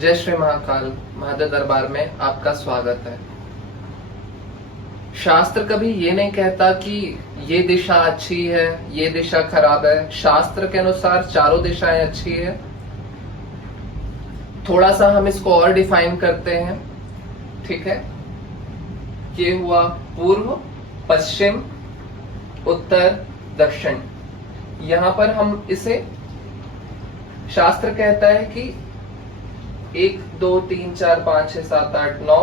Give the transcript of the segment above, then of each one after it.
जय श्री महाकाल महादेव दरबार में आपका स्वागत है। शास्त्र कभी ये नहीं कहता कि ये दिशा अच्छी है, ये दिशा खराब है। शास्त्र के अनुसार चारों दिशाएं अच्छी है। थोड़ा सा हम इसको और डिफाइन करते हैं, ठीक है। ये हुआ पूर्व, पश्चिम, उत्तर, दक्षिण। यहां पर हम इसे, शास्त्र कहता है कि 1 2 3 4 5 6 7 8 9,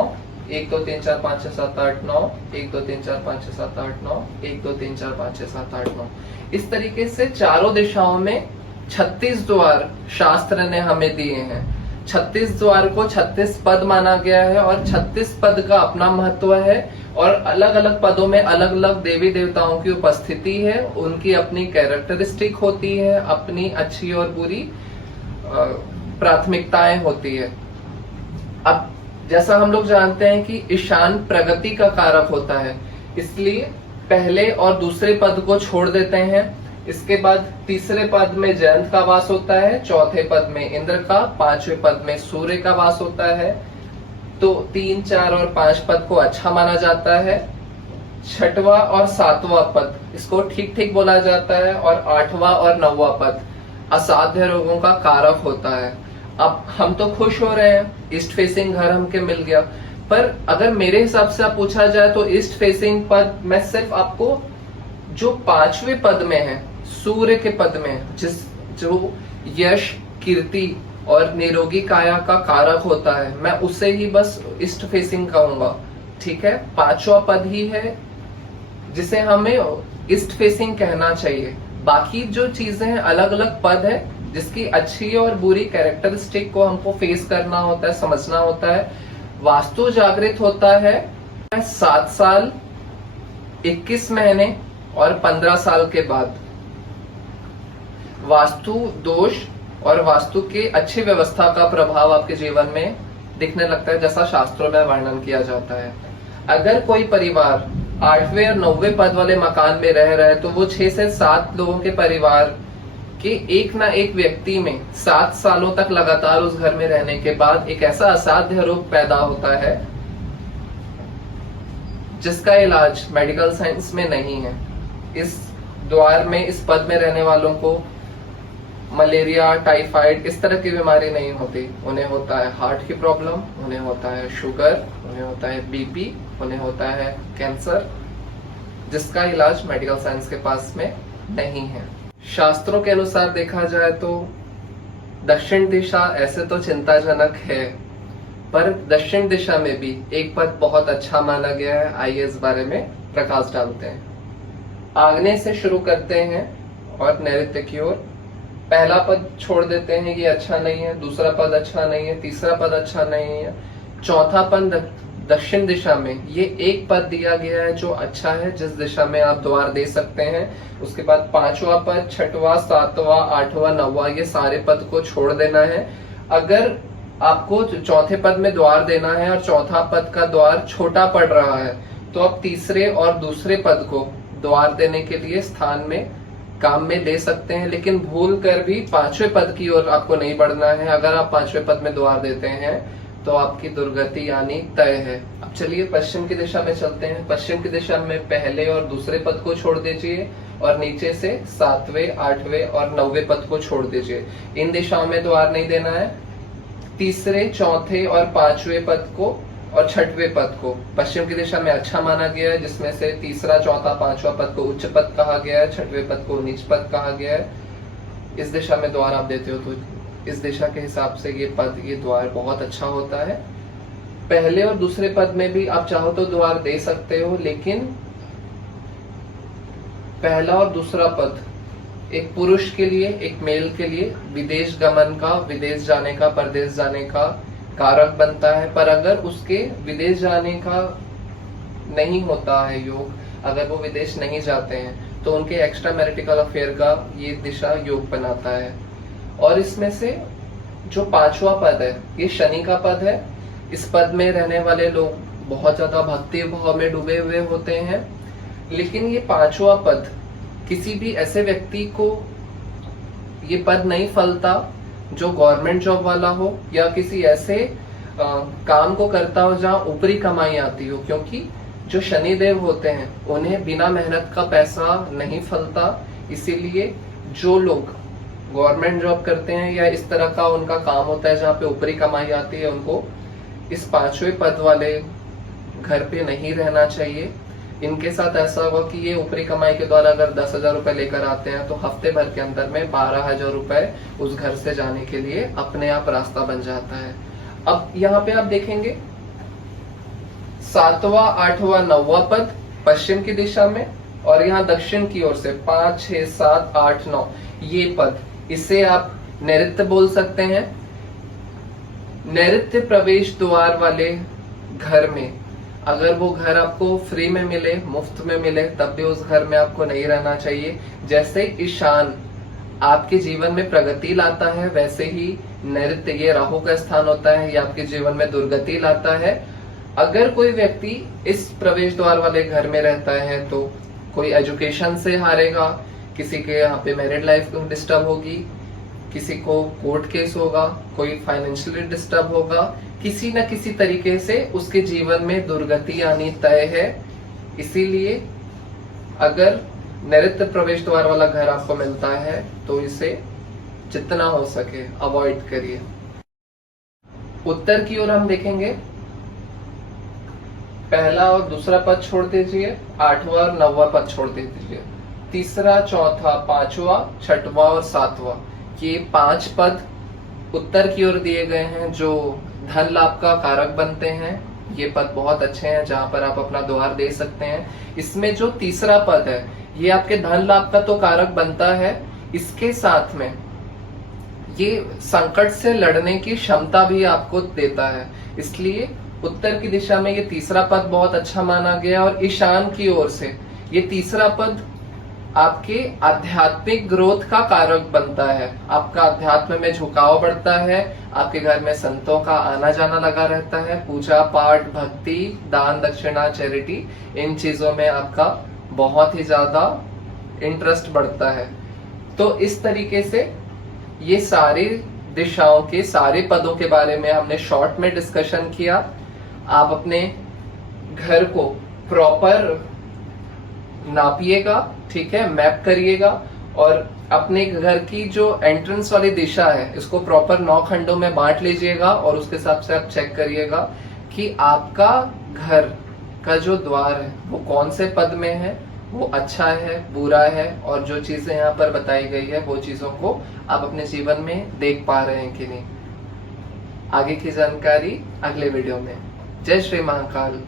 1 2 3 4 5 6 7 8 9, 1 2 3 4 5 6 7 8 9, 1 2 3 4 5 6 7 8 9। इस तरीके से चारों दिशाओं में 36 द्वार शास्त्र ने हमें दिए हैं। 36 द्वार को 36 पद माना गया है और 36 पद का अपना महत्व है और अलग अलग पदों में अलग अलग देवी देवताओं की उपस्थिति है। उनकी अपनी कैरेक्टरिस्टिक होती है, अपनी अच्छी और बुरी प्राथमिकताएं होती है। अब जैसा हम लोग जानते हैं कि ईशान प्रगति का कारक होता है, इसलिए पहले और दूसरे पद को छोड़ देते हैं। इसके बाद तीसरे पद में जयंत का वास होता है, चौथे पद में इंद्र का, पांचवें पद में सूर्य का वास होता है। तो 3 4 और 5 पद को अच्छा माना जाता है। छठवां और 7वां पद इसको ठीक ठीक बोला जाता है और 8वां और 9वां पद असाध्य रोगों का कारक होता है। अब हम तो खुश हो रहे हैं, ईस्ट फेसिंग घर हमके मिल गया, पर अगर मेरे हिसाब से आप पूछा जाए तो ईस्ट फेसिंग पद मैं सिर्फ आपको जो 5वें पद में है, सूर्य के पद में, जो यश, कीर्ति और निरोगी काया का कारक होता है, मैं उसे ही बस ईस्ट फेसिंग कहूंगा, ठीक है। 5वां पद ही है जिसे हमें ईस्ट फेसिंग कहना चाहिए। बाकी जो चीजें हैं अलग अलग पद है जिसकी अच्छी और बुरी कैरेक्टरिस्टिक को हमको फेस करना होता है, समझना होता है। वास्तु जागृत होता है 7 साल 21 महीने और 15 साल के बाद। वास्तु दोष और वास्तु के अच्छी व्यवस्था का प्रभाव आपके जीवन में दिखने लगता है, जैसा शास्त्रों में वर्णन किया जाता है। अगर कोई परिवार 8वें और 9वें पद वाले मकान में रह रहा है तो वो 6 से 7 लोगों के परिवार कि एक ना एक व्यक्ति में 7 सालों तक लगातार उस घर में रहने के बाद एक ऐसा असाध्य रोग पैदा होता है जिसका इलाज मेडिकल साइंस में नहीं है। इस द्वार में, इस पद में रहने वालों को मलेरिया, टाइफाइड इस तरह की बीमारी नहीं होती। उन्हें होता है हार्ट की प्रॉब्लम, उन्हें होता है शुगर, उन्हें होता है बीपी, उन्हें होता है कैंसर, जिसका इलाज मेडिकल साइंस के पास में नहीं है। शास्त्रों के अनुसार देखा जाए तो दक्षिण दिशा ऐसे तो चिंताजनक है, पर दक्षिण दिशा में भी एक पद बहुत अच्छा माना गया है। आइए इस बारे में प्रकाश डालते हैं। आग्नेय से शुरू करते हैं और नैऋत्य की ओर। पहला पद छोड़ देते हैं, ये अच्छा नहीं है। दूसरा पद अच्छा नहीं है, तीसरा पद अच्छा नहीं है। चौथा पद दक्षिण दिशा में ये एक पद दिया गया है जो अच्छा है, जिस दिशा में आप द्वार दे सकते हैं। उसके बाद 5वां पद, 6वां, 7वां, 8वां, 9वां ये सारे पद को छोड़ देना है। अगर आपको चौथे पद में द्वार देना है और चौथा पद का द्वार छोटा पड़ रहा है तो आप तीसरे और दूसरे पद को द्वार देने के लिए स्थान में काम में ले सकते हैं, लेकिन भूल कर भी 5वें पद की ओर आपको नहीं बढ़ना है। अगर आप 5वें पद में द्वार देते हैं तो आपकी दुर्गति यानी तय है। अब चलिए पश्चिम की दिशा में चलते हैं। पश्चिम की दिशा में पहले और दूसरे पद को छोड़ दीजिए और नीचे से 7वें, 8वें और 9वें पद को छोड़ दीजिए। इन दिशाओं में द्वार नहीं देना है। तीसरे, चौथे और 5वें पद को और 6वें पद को पश्चिम की दिशा में अच्छा माना गया है, जिसमें से तीसरा, चौथा, 5वां पद को उच्च पद कहा गया है, 6वें पद को नीच पद कहा गया है। इस दिशा में द्वार आप देते हो तो इस दिशा के हिसाब से ये पद, ये द्वार बहुत अच्छा होता है। पहले और दूसरे पद में भी आप चाहो तो द्वार दे सकते हो, लेकिन पहला और दूसरा पद एक पुरुष के लिए, एक मेल के लिए विदेश गमन का, विदेश जाने का, परदेश जाने का कारक बनता है। पर अगर उसके विदेश जाने का नहीं होता है योग, अगर वो विदेश नहीं जाते हैं तो उनके एक्स्ट्रा मैरिटिकल अफेयर का ये दिशा योग बनाता है। और इसमें से जो 5वां पद है ये शनि का पद है। इस पद में रहने वाले लोग बहुत ज्यादा भक्ति भाव में डूबे हुए होते हैं, लेकिन ये 5वां पद किसी भी ऐसे व्यक्ति को ये पद नहीं फलता जो गवर्नमेंट जॉब वाला हो या किसी ऐसे काम को करता हो जहां ऊपरी कमाई आती हो, क्योंकि जो शनिदेव होते हैं उन्हें बिना मेहनत का पैसा नहीं फलता। इसीलिए जो लोग गवर्नमेंट जॉब करते हैं या इस तरह का उनका काम होता है जहाँ पे ऊपरी कमाई आती है, उनको इस 5वें पद वाले घर पे नहीं रहना चाहिए। इनके साथ ऐसा होगा कि ये ऊपरी कमाई के द्वारा अगर 10,000 रुपए लेकर आते हैं तो हफ्ते भर के अंदर में 12,000 रुपए उस घर से जाने के लिए अपने आप रास्ता बन जाता है। अब यहाँ पे आप देखेंगे 7वां, 8वां, 9वां पद पश्चिम की दिशा में, और यहाँ दक्षिण की ओर से 5, 6, 7, 8, 9 ये पद, इसे आप नैऋत्य बोल सकते हैं। नैऋत्य प्रवेश द्वार वाले घर में अगर वो घर आपको फ्री में मिले, मुफ्त में मिले, तब भी उस घर में आपको नहीं रहना चाहिए। जैसे ईशान आपके जीवन में प्रगति लाता है, वैसे ही नैऋत्य ये राहु का स्थान होता है, ये आपके जीवन में दुर्गति लाता है। अगर कोई व्यक्ति इस प्रवेश द्वार वाले घर में रहता है तो कोई एजुकेशन से हारेगा, किसी के यहाँ पे मैरिड लाइफ डिस्टर्ब होगी, किसी को कोर्ट केस होगा, कोई फाइनेंशियली डिस्टर्ब होगा, किसी न किसी तरीके से उसके जीवन में दुर्गति आनी तय है। इसीलिए अगर नैऋत्य प्रवेश द्वार वाला घर आपको मिलता है तो इसे जितना हो सके अवॉइड करिए। उत्तर की ओर हम देखेंगे, पहला और दूसरा पद छोड़ दीजिए, 8वां और 9वां पद छोड़ दीजिए, तीसरा, चौथा, 5वां, 6वां और 7वां ये 5 पद उत्तर की ओर दिए गए हैं जो धन लाभ का कारक बनते हैं। ये पद बहुत अच्छे हैं जहां पर आप अपना द्वार दे सकते हैं। इसमें जो तीसरा पद है ये आपके धन लाभ का तो कारक बनता है, इसके साथ में ये संकट से लड़ने की क्षमता भी आपको देता है। इसलिए उत्तर की दिशा में ये तीसरा पद बहुत अच्छा माना गया। और ईशान की ओर से ये तीसरा पद आपके आध्यात्मिक ग्रोथ का कारक बनता है, आपका अध्यात्म में झुकाव बढ़ता है, आपके घर में संतों का आना जाना लगा रहता है, पूजा पाठ, भक्ति, दान दक्षिणा, चैरिटी, इन चीजों में आपका बहुत ही ज्यादा इंटरेस्ट बढ़ता है। तो इस तरीके से ये सारी दिशाओं के सारे पदों के बारे में हमने शॉर्ट में डिस्कशन किया। आप अपने घर को प्रॉपर नापिएगा, ठीक है, मैप करिएगा, और अपने घर की जो एंट्रेंस वाली दिशा है इसको प्रॉपर 9 खंडों में बांट लीजिएगा और उसके हिसाब से आप चेक करिएगा कि आपका घर का जो द्वार है वो कौन से पद में है, वो अच्छा है, बुरा है, और जो चीजें यहाँ पर बताई गई है वो चीजों को आप अपने जीवन में देख पा रहे हैं कि नहीं। आगे की जानकारी अगले वीडियो में। जय श्री महाकाल।